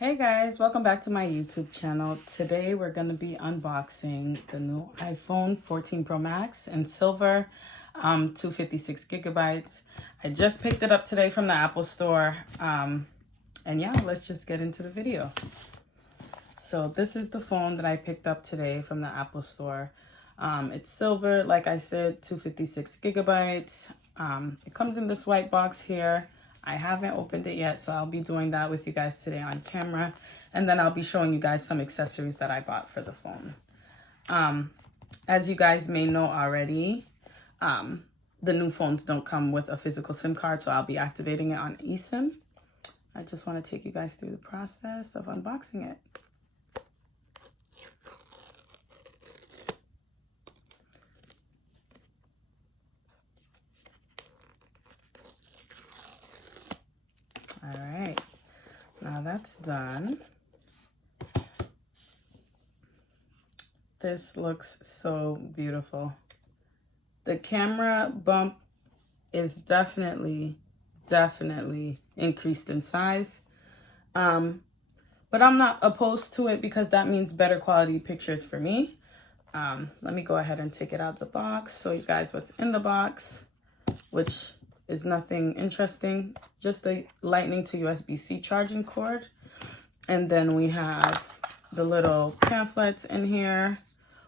Hey guys, welcome back to my YouTube channel. Today we're going to be unboxing the new iPhone 14 Pro Max in silver, 256 gigabytes. I just picked it up today from the Apple Store. And yeah, let's just get into the video. So this is the phone that I picked up today from the Apple Store. It's silver, like I said, 256 gigabytes. It comes in this white box here. I haven't opened it yet, so I'll be doing that with you guys today on camera. And then I'll be showing you guys some accessories that I bought for the phone. As you guys may know already, the new phones don't come with a physical SIM card, so I'll be activating it on eSIM. I just want to take you guys through the process of unboxing it. All right, now that's done. This looks so beautiful. The camera bump is definitely increased in size. But I'm not opposed to it because that means better quality pictures for me. Let me go ahead and take it out of the box, show you guys what's in the box, which is nothing interesting, just the lightning to USB-C charging cord. And then we have the little pamphlets in here,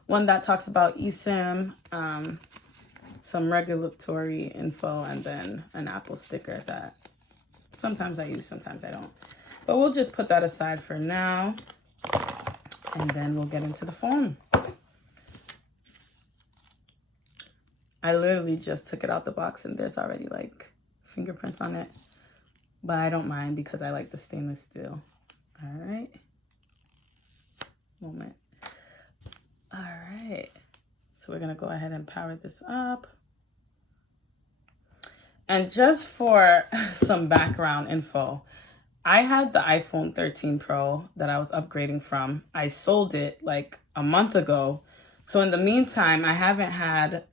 one that talks about eSIM, some regulatory info, and then an Apple sticker that sometimes I use, sometimes I don't. But we'll just put that aside for now, and then we'll get into the phone. I literally just took it out the box and there's already like fingerprints on it, but I don't mind because I like the stainless steel. All right. Moment. All right. So we're going to go ahead and power this up. And just for some background info, I had the iPhone 13 Pro that I was upgrading from. I sold it like a month ago. So in the meantime, I haven't had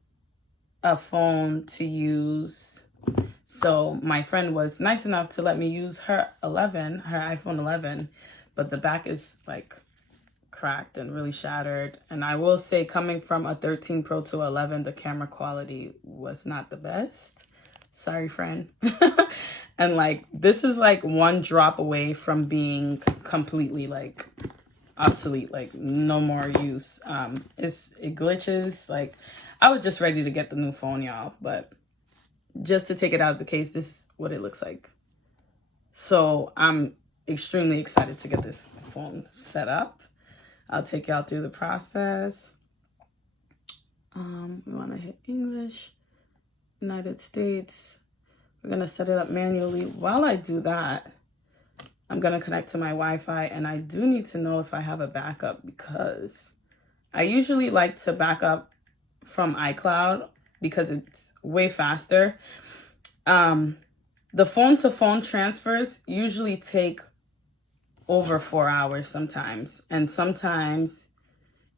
a phone to use. So my friend was nice enough to let me use her iPhone 11, but the back is like cracked and really shattered. And I will say, coming from a 13 Pro to 11, the camera quality was not the best. Sorry, friend. And like, this is like one drop away from being completely like obsolete, like no more use. It glitches. Like, I was just ready to get the new phone, y'all, but just to take it out of the case, this is what it looks like. So I'm extremely excited to get this phone set up. I'll take y'all through the process. We want to hit English, United States. We're going to set it up manually. While I do that, I'm going to connect to my Wi-Fi, and I do need to know if I have a backup because I usually like to back up from iCloud because it's way faster. The phone-to-phone transfers usually take over 4 hours sometimes. And sometimes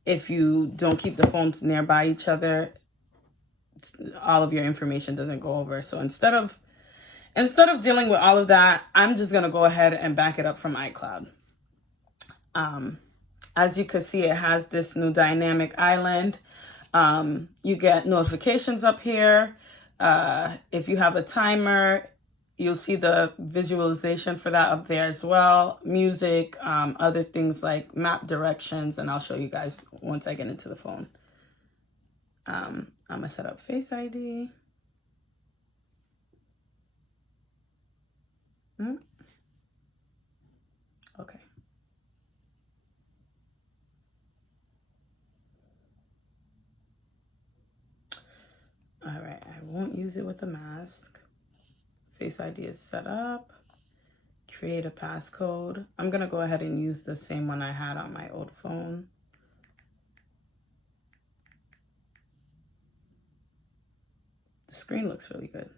if you don't keep the phones nearby each other, all of your information doesn't go over. So instead of dealing with all of that, I'm just going to go ahead and back it up from iCloud. As you can see, it has this new dynamic island. You get notifications up here. If you have a timer, you'll see the visualization for that up there as well. Music, other things like map directions, and I'll show you guys once I get into the phone. I'm gonna set up Face ID. Okay. All right, I won't use it with a mask. Face ID is set up. Create a passcode. I'm gonna go ahead and use the same one I had on my old phone. The screen looks really good.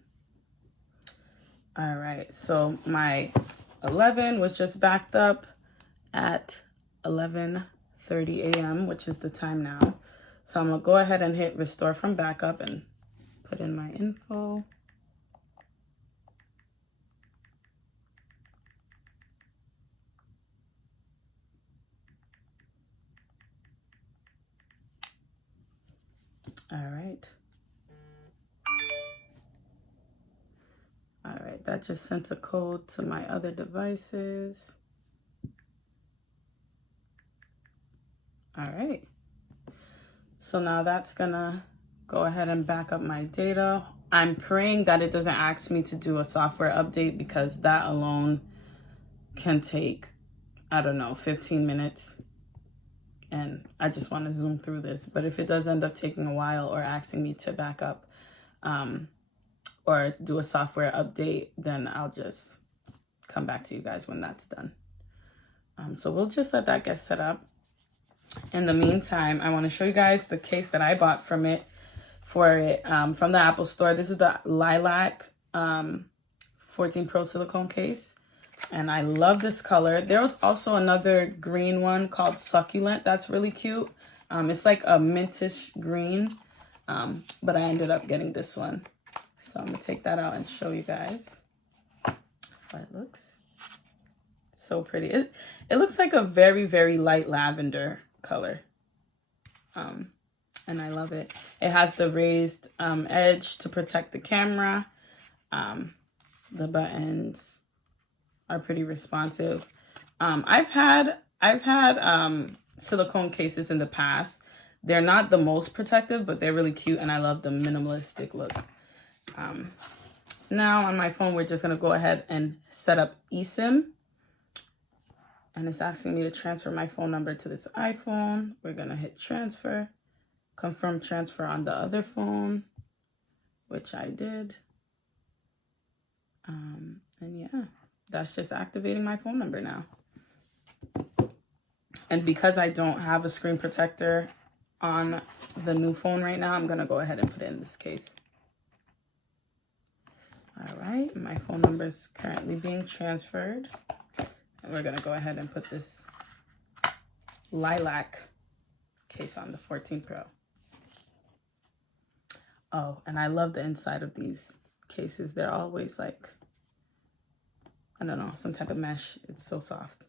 All right, so my 11 was just backed up at 11:30 a.m., which is the time now. So I'm gonna go ahead and hit restore from backup and put in my info. All right. All right, that just sent a code to my other devices. All right. So now that's gonna go ahead and back up my data. I'm praying that it doesn't ask me to do a software update, because that alone can take, I don't know, 15 minutes. And I just want to zoom through this. But if it does end up taking a while or asking me to back up or do a software update, then I'll just come back to you guys when that's done. So we'll just let that get set up. In the meantime, I want to show you guys the case that I bought from it from the Apple Store. This is the Lilac 14 Pro silicone case. And I love this color. There was also another green one called Succulent. That's really cute. It's like a mintish green, but I ended up getting this one. So I'm gonna take that out and show you guys how it looks. So pretty. It looks like a very, very light lavender color. And I love it. It has the raised edge to protect the camera. The buttons are pretty responsive. I've had silicone cases in the past. They're not the most protective, but they're really cute, and I love the minimalistic look. Now on my phone, we're just gonna go ahead and set up eSIM. And it's asking me to transfer my phone number to this iPhone. We're gonna hit transfer, confirm transfer on the other phone, which I did. And yeah, that's just activating my phone number now. And because I don't have a screen protector on the new phone right now, I'm gonna go ahead and put it in this case. All right, my phone number is currently being transferred. And we're gonna go ahead and put this Lilac case on the 14 Pro. Oh, and I love the inside of these cases. They're always like, I don't know, some type of mesh. It's so soft.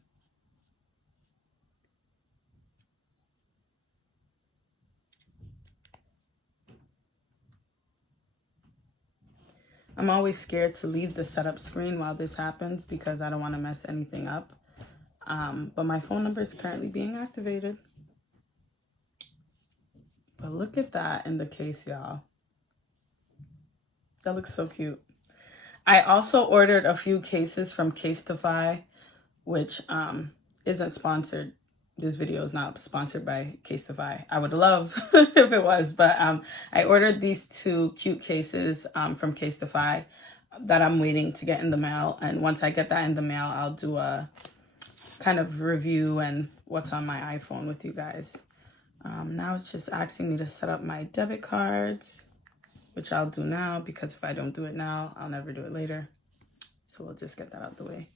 I'm always scared to leave the setup screen while this happens because I don't want to mess anything up. But my phone number is currently being activated. But look at that in the case, y'all. That looks so cute. I also ordered a few cases from Casetify, which isn't sponsored. This video is not sponsored by Casetify. I would love if it was, but I ordered these two cute cases from Casetify that I'm waiting to get in the mail. And once I get that in the mail, I'll do a kind of review and what's on my iPhone with you guys. Now it's just asking me to set up my debit cards, which I'll do now, because if I don't do it now, I'll never do it later. So we'll just get that out of the way.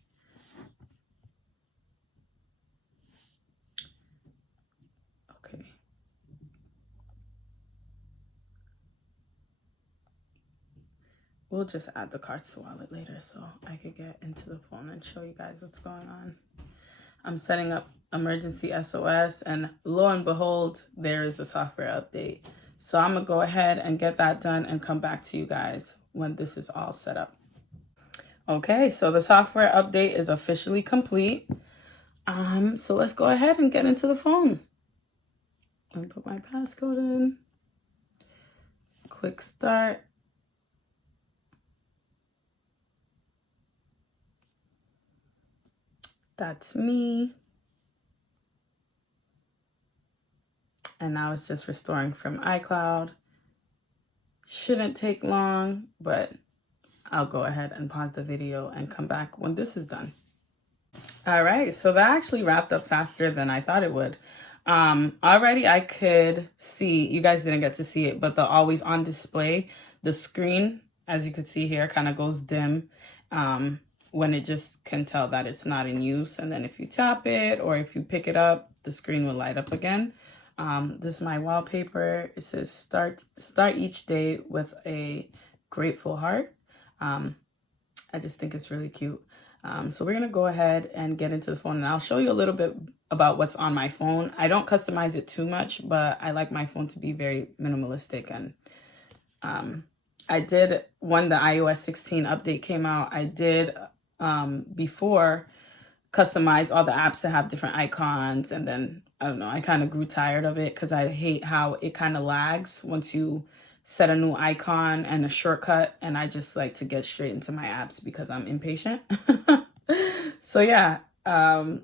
Okay. We'll just add the cards to wallet later so I could get into the phone and show you guys what's going on. I'm setting up emergency SOS, and lo and behold, there is a software update. So I'm gonna go ahead and get that done and come back to you guys when this is all set up. Okay, so the software update is officially complete. So let's go ahead and get into the phone. Let me put my passcode in. Quick start. That's me. And now it's just restoring from iCloud. Shouldn't take long, but I'll go ahead and pause the video and come back when this is done. All right, so that actually wrapped up faster than I thought it would. Already I could see, you guys didn't get to see it, but the always on display, the screen, as you could see here, kind of goes dim when it just can tell that it's not in use. And then if you tap it or if you pick it up, the screen will light up again. This is my wallpaper. It says start each day with a grateful heart. I just think it's really cute. So we're gonna go ahead and get into the phone, and I'll show you a little bit about what's on my phone. I don't customize it too much, but I like my phone to be very minimalistic. And I did, when the iOS 16 update came out, I did before customize all the apps to have different icons. And then, I don't know, I kind of grew tired of it because I hate how it kind of lags once you set a new icon and a shortcut. And I just like to get straight into my apps because I'm impatient. So yeah, I'm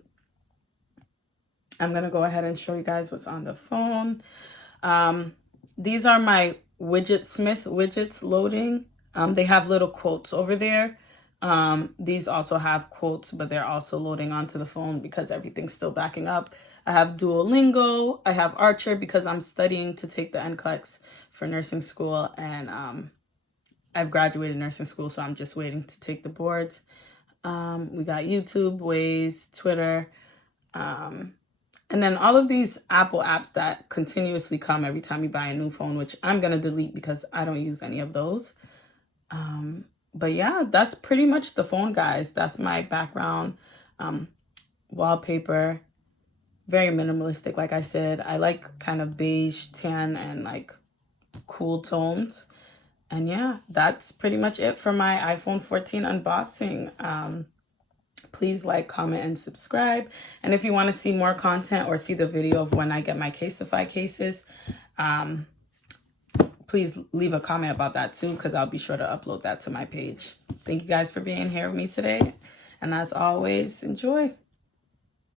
going to go ahead and show you guys what's on the phone. These are my Widgetsmith widgets loading. They have little quotes over there. These also have quotes, but they're also loading onto the phone because everything's still backing up. I have Duolingo. I have Archer because I'm studying to take the NCLEX for nursing school. And I've graduated nursing school, so I'm just waiting to take the boards. We got YouTube, Waze, Twitter, and then all of these Apple apps that continuously come every time you buy a new phone, which I'm going to delete because I don't use any of those. But yeah, that's pretty much the phone, guys. That's my background, wallpaper, very minimalistic. Like I said, I like kind of beige, tan, and like cool tones. And yeah, that's pretty much it for my iPhone 14 unboxing. Please like, comment, and subscribe. And if you want to see more content or see the video of when I get my Casetify cases, please leave a comment about that too, because I'll be sure to upload that to my page. Thank you guys for being here with me today. And as always, enjoy.